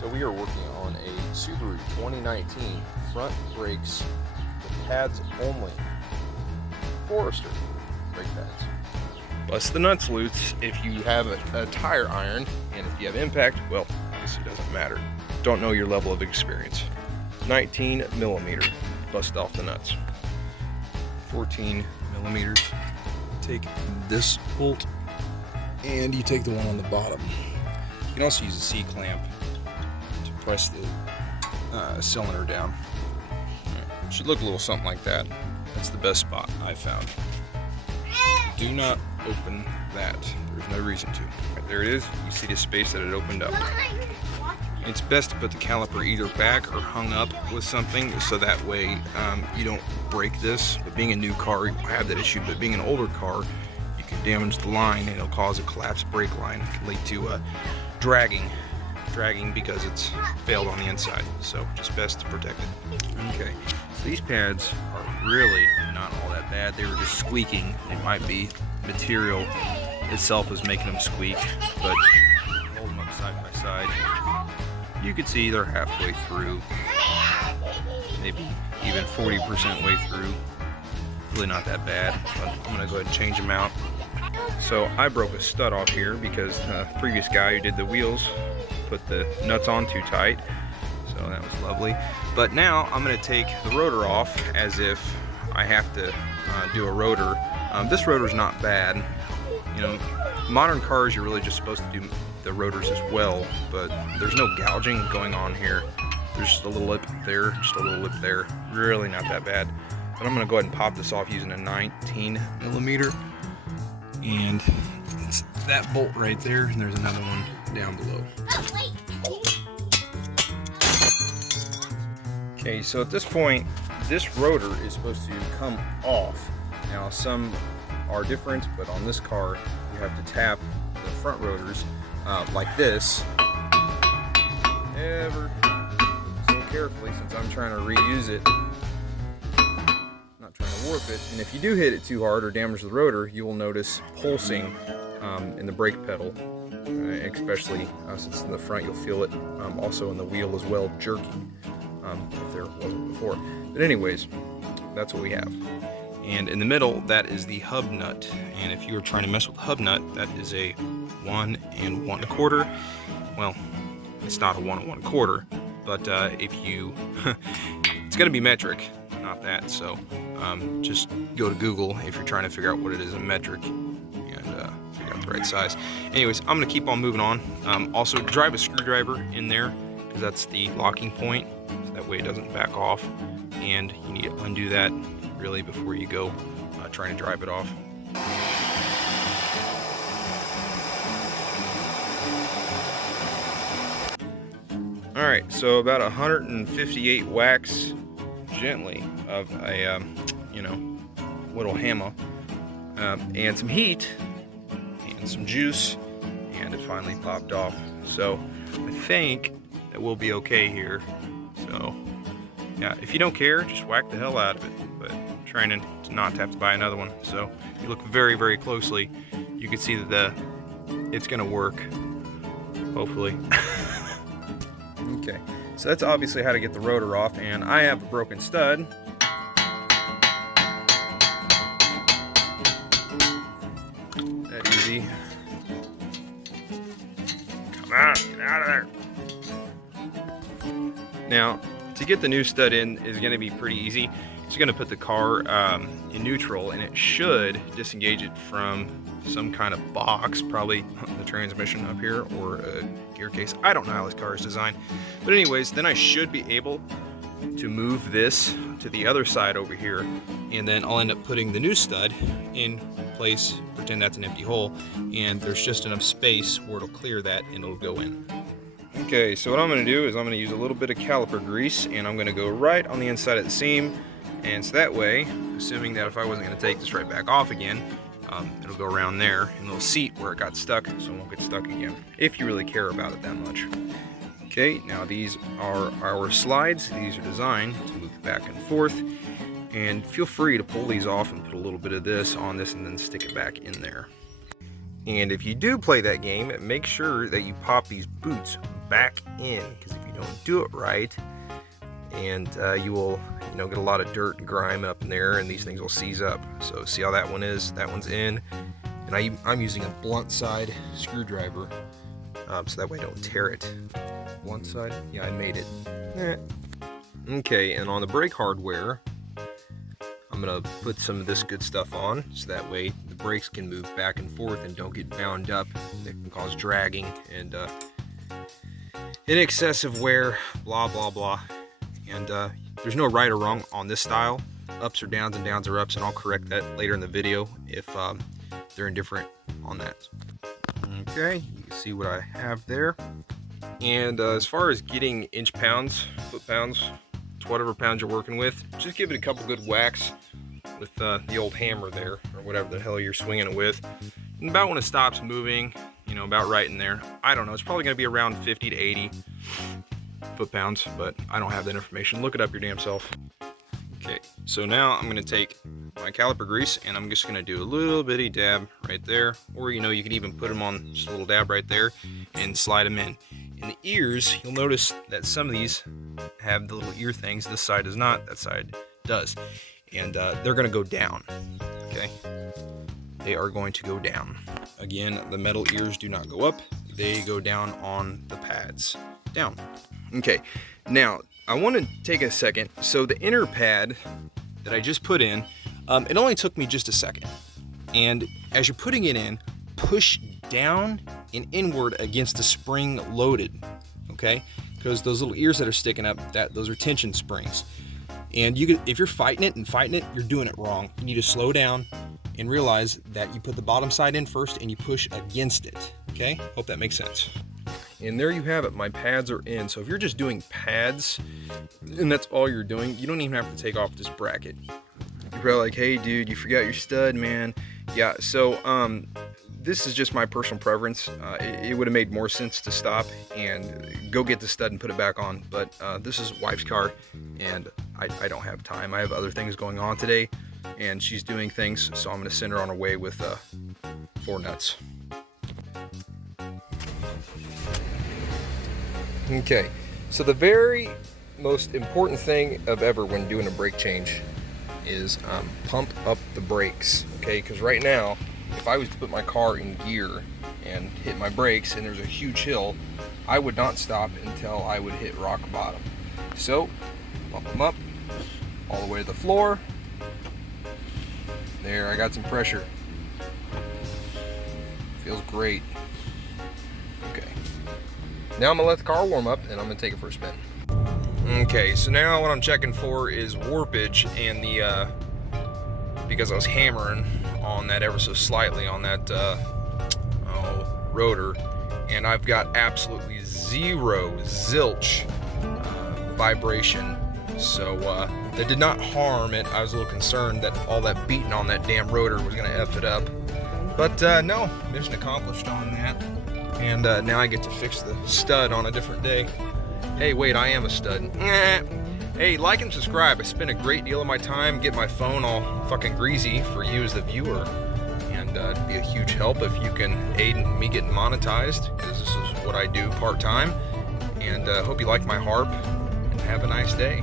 So we are working on a Subaru 2019 front brakes with pads only. Forrester brake pads. Bust the nuts loose if you have a tire iron, and if you have impact, well, obviously it doesn't matter. Don't know your level of experience. 19 millimeter, bust off the nuts. 14 millimeters. Take this bolt and you take the one on the bottom. You can also use a C-clamp to press the cylinder down. It should look a little something like that. That's the best spot I found. Do not open that. There's no reason to. Right, there it is. You see the space that it opened up. It's best to put the caliper either back or hung up with something, so that way you don't break this. But being a new car, you have that issue. But being an older car, you can damage the line and it'll cause a collapsed brake line. It can lead to dragging because it's failed on the inside. So just best to protect it. Okay, so these pads are really not all that bad. They were just squeaking. It might be material itself is making them squeak, but hold them up side by side. You can see they're halfway through, maybe even 40% way through. Really not that bad, but I'm gonna go ahead and change them out. So I broke a stud off here because the previous guy who did the wheels put the nuts on too tight, so that was lovely. But now I'm gonna take the rotor off as if I have to do a rotor. This rotor's not bad. You know, modern cars, you're really just supposed to do the rotors as well, but there's no gouging going on here. There's just a little lip there, just a little lip there. Really not that bad. But I'm gonna go ahead and pop this off using a 19 millimeter. And it's that bolt right there, and there's another one down below. Okay, so at this point, this rotor is supposed to come off. Now some are different, but on this car, you have to tap the front rotors like this, ever so carefully, since I'm trying to reuse it, not trying to warp it. And if you do hit it too hard or damage the rotor, you will notice pulsing in the brake pedal, especially since it's in the front. You'll feel it also in the wheel as well, jerking, if there wasn't before. But anyways, that's what we have. And in the middle, that is the hub nut. And if you were trying to mess with the hub nut, that is a 1 1/4. Well, it's not a 1 1/4, but if you, it's gonna be metric, not that. So just go to Google if you're trying to figure out what it is in metric and figure out the right size. Anyways, I'm gonna keep on moving on. Also, drive a screwdriver in there because that's the locking point. So that way it doesn't back off, and you need to undo that really before you go trying to drive it off. All right, so about 158 whacks gently of a little hammer, and some heat and some juice, and it finally popped off. So I think that we'll be okay here. So yeah, if you don't care, just whack the hell out of it. But I'm trying to not have to buy another one. So if you look very, very closely, you can see that it's gonna work, hopefully. Okay, so that's obviously how to get the rotor off, and I have a broken stud. That easy. Come on, get out of there. Now, to get the new stud in is going to be pretty easy. It's going to put the car in neutral, and it should disengage it from some kind of box, probably the transmission up here or a gear case. I don't know how this car is designed. But anyways, then I should be able to move this to the other side over here, and then I'll end up putting the new stud in place, pretend that's an empty hole, and there's just enough space where it'll clear that and it'll go in. Okay, so what I'm going to do is I'm going to use a little bit of caliper grease, and I'm going to go right on the inside of the seam, and so that way, assuming that if I wasn't going to take this right back off again, it'll go around there in a little seat where it got stuck, so it won't get stuck again, if you really care about it that much. Okay, now these are our slides. These are designed to move back and forth, and feel free to pull these off and put a little bit of this on this and then stick it back in there. And if you do play that game, make sure that you pop these boots back in, because if you don't do it right, and you will, get a lot of dirt and grime up in there, and these things will seize up. So see how that one is? That one's in, and I'm using a blunt side screwdriver, so that way I don't tear it. Blunt side, yeah, I made it. Okay, and on the brake hardware, I'm gonna put some of this good stuff on, so that way the brakes can move back and forth and don't get bound up. That can cause dragging and excessive wear, blah blah blah. And there's no right or wrong on this style. Ups are downs and downs are ups, and I'll correct that later in the video if they're indifferent on that. Okay, you can see what I have there. And as far as getting inch pounds, foot pounds, whatever pounds you're working with, just give it a couple good whacks with the old hammer there, or whatever the hell you're swinging it with. And about when it stops moving, about right in there. I don't know, it's probably going to be around 50 to 80 foot-pounds, but I don't have that information. Look it up your damn self. Okay, so now I'm going to take my caliper grease, and I'm just going to do a little bitty dab right there, or you can even put them on just a little dab right there and slide them in. In the ears, you'll notice that some of these have the little ear things. This side does not, that side does. And they're going to go down, okay? They are going to go down. Again, the metal ears do not go up. They go down on the pads. Down. Okay, now I want to take a second. So the inner pad that I just put in, it only took me just a second. And as you're putting it in, push down and inward against the spring loaded, okay? Because those little ears that are sticking up, those are tension springs. And if you're fighting it, you're doing it wrong. You need to slow down and realize that you put the bottom side in first and you push against it, okay? Hope that makes sense. And there you have it, my pads are in. So if you're just doing pads, and that's all you're doing, you don't even have to take off this bracket. You're probably like, hey dude, you forgot your stud, man. Yeah, so this is just my personal preference. It would have made more sense to stop and go get the stud and put it back on, but this is wife's car, and I don't have time. I have other things going on today, and she's doing things, so I'm going to send her on her way with 4 nuts. Okay, so the very most important thing of ever when doing a brake change is pump up the brakes, okay? Because right now, if I was to put my car in gear and hit my brakes and there's a huge hill, I would not stop until I would hit rock bottom. So, pump them up all the way to the floor. There, I got some pressure. Feels great. Okay. Now I'm gonna let the car warm up and I'm gonna take it for a spin. Okay, so now what I'm checking for is warpage, and because I was hammering on that ever so slightly on that rotor, and I've got absolutely zilch vibration, so that did not harm it. I was a little concerned that all that beating on that damn rotor was gonna F it up, but no, mission accomplished on that. And now I get to fix the stud on a different day. Hey, wait, I am a stud. Hey, like and subscribe. I spend a great deal of my time getting my phone all fucking greasy for you as the viewer. And it'd be a huge help if you can aid in me getting monetized, because this is what I do part-time. And hope you like my harp, and have a nice day.